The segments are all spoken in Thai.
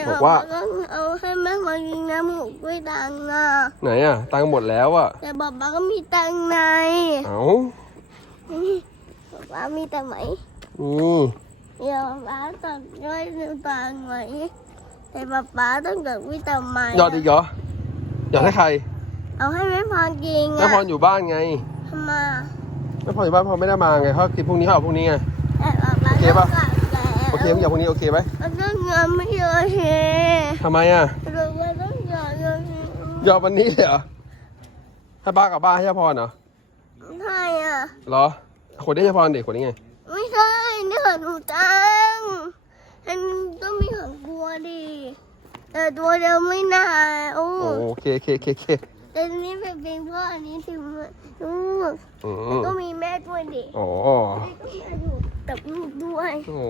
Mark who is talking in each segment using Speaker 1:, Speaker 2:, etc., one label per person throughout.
Speaker 1: บอกว่า
Speaker 2: เอาให้แม่มากินน้ำหมูกล้วยตังนะ
Speaker 1: ไหนอ่ะตังค์หมดแล้วอ่ะ
Speaker 2: แต่ป๊าป๊าก็มีตังค์ใน
Speaker 1: เอ้า
Speaker 2: ป๊าป๊ามีแต่ไหม
Speaker 1: นี่
Speaker 2: เดี๋ยวป๊าตัดด้วยตังค์ไหมแต่ป๊าป๊าต้องเกิดวิตามิน
Speaker 1: หยอดอีกเหรอหยอดให้ใคร
Speaker 2: เอาให้แม่พรกิน
Speaker 1: แม่พรอยู่บ้านไง
Speaker 2: ทำไม
Speaker 1: แม่พรอยู่บ้านพรไม่ได้มาไงเขากินพรุ่งนี้เขาเอาพรุ่งนี้ไง
Speaker 2: แต่ป๊าป๊า
Speaker 1: โอเคปะ
Speaker 2: ต้องกลับแล้ว
Speaker 1: โอเคไม่อยากพรุ่งนี้โอเคไหม
Speaker 2: มันต้องเงินไม่โอเค
Speaker 1: ทำไมอ่ะ
Speaker 2: เราก็ต้องเงิน
Speaker 1: หยอดวันนี้เลยเหรอให้บ้านกับบ้านให้พรเหรอ
Speaker 2: ใช่อ่ะ
Speaker 1: เหรอคนนี้ให้พรเด็กคนนี้ไง
Speaker 2: ไม่ใช่นี่ของหนูตังอันต้องมีของกลัวดิแต่ตัวเดียวไม่น่าโอ้
Speaker 1: โอเคโอเคโอเคโอเค
Speaker 2: แต่นี้เป็นพ่ออันนี้ถึงลูก
Speaker 1: อืม
Speaker 2: ก็มีแม่ด้วยดิ
Speaker 1: อ๋อ
Speaker 2: แม่ก็มาอยู่กับลูกด้วย
Speaker 1: โอ้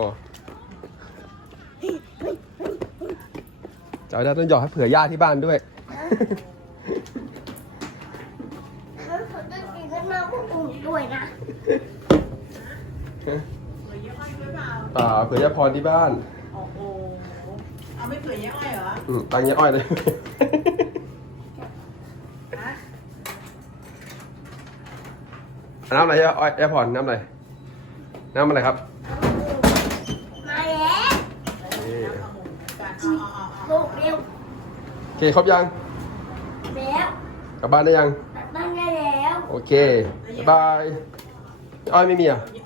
Speaker 1: จะได้ต้องหยอดให้เผื่อย่าที่บ้านด้วย
Speaker 2: แล้วเขาต้องกินข้าวหน้าพวกหนูด้วยนะ
Speaker 1: เผื่อย่าพรที่บ้าน
Speaker 3: โอ้โหเอาไม่เผื่อแย่อ้อยเหรอ
Speaker 1: ตังค์ย่าอ้อยเลย
Speaker 3: ฮะ
Speaker 1: น้ำอะไรย่าอ้อยย่าพรน้ำอะไรน้ำอะไรครับ
Speaker 2: มาแล้ว
Speaker 1: นี่
Speaker 3: การเอา
Speaker 2: ลูกเร็ว
Speaker 1: โอเคครบยัง
Speaker 2: แล้ว
Speaker 1: กลับบ้านได้ยัง
Speaker 2: กลับบ้านได้แล้ว
Speaker 1: โอเคบ๊ายบายอ้อยไม่มีอ่ะ
Speaker 3: ยี่